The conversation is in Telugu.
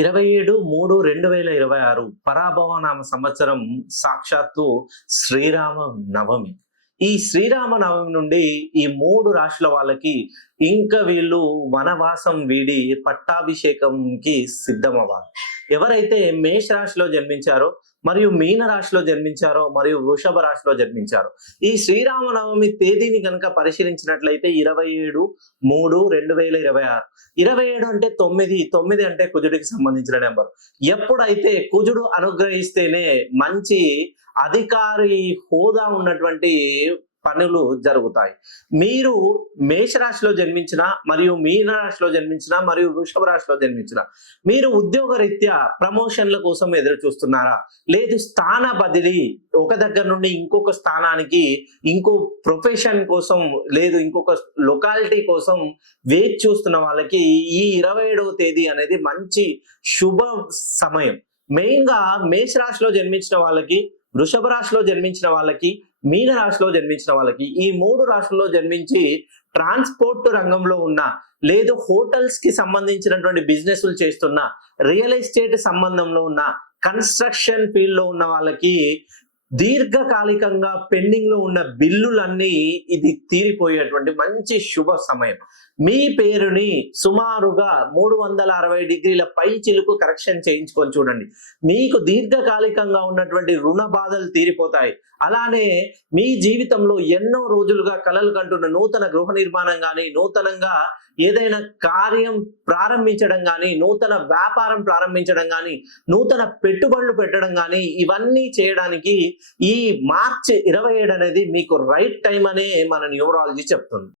27/3/2026 పరాభవనామ సంవత్సరం సాక్షాత్తు శ్రీరామ నవమి. ఈ శ్రీరామ నవమి నుండి ఈ 3 రాశుల వాళ్ళకి ఇంకా వీళ్ళు వనవాసం వీడి పట్టాభిషేకంకి సిద్ధమవ్వాలి. ఎవరైతే మేష రాశిలో జన్మించారో మరియు మీన రాశిలో జన్మించారో మరియు వృషభ రాశిలో జన్మించారో ఈ శ్రీరామ నవమి తేదీని కనుక పరిశీలించినట్లయితే 27/3/2026. 27 అంటే 9 అంటే కుజుడికి సంబంధించిన నెంబర్. ఎప్పుడైతే కుజుడు అనుగ్రహిస్తేనే మంచి అధికారి హోదా ఉన్నటువంటి పనులు జరుగుతాయి. మీరు మేషరాశిలో జన్మించిన మరియు మీన రాశిలో జన్మించిన మరియు వృషభ రాశిలో జన్మించిన మీరు ఉద్యోగ రీత్యా ప్రమోషన్ల కోసం ఎదురు చూస్తున్నారా? లేదు స్థాన బదిలీ ఒక దగ్గర నుండి ఇంకొక స్థానానికి ఇంకో ప్రొఫెషన్ కోసం లేదు ఇంకొక లొకాలిటీ కోసం వేచి చూస్తున్న వాళ్ళకి ఈ 27వ తేదీ అనేది మంచి శుభ సమయం. మెయిన్ గా మేష రాశిలో జన్మించిన వాళ్ళకి, వృషభ రాశిలో జన్మించిన వాళ్ళకి, మీన రాశిలో జన్మించిన వాళ్ళకి ఈ 3 రాశుల్లో జన్మించి ట్రాన్స్పోర్ట్ రంగంలో ఉన్న లేదు హోటల్స్ కి సంబంధించినటువంటి బిజినెస్లు చేస్తున్న, రియల్ ఎస్టేట్ సంబంధంలో ఉన్న, కన్స్ట్రక్షన్ ఫీల్డ్ లో ఉన్న వాళ్ళకి దీర్ఘకాలికంగా పెండింగ్ లో ఉన్న బిల్లులన్నీ ఇది తీరిపోయేటువంటి మంచి శుభ సమయం. మీ పేరుని సుమారుగా 360 డిగ్రీల పై చిలుకు కరెక్షన్ చేయించుకొని చూడండి. మీకు దీర్ఘకాలికంగా ఉన్నటువంటి రుణ బాధలు తీరిపోతాయి. అలానే మీ జీవితంలో ఎన్నో రోజులుగా కలలు కంటున్న నూతన గృహ నిర్మాణం కానీ, నూతనంగా ఏదైనా కార్యం ప్రారంభించడం కానీ, నూతన వ్యాపారం ప్రారంభించడం కానీ, నూతన పెట్టుబడులు పెట్టడం కానీ ఇవన్నీ చేయడానికి ఈ మార్చి 27 అనేది మీకు రైట్ టైం అనే మన న్యూమరాలజీ చెప్తుంది.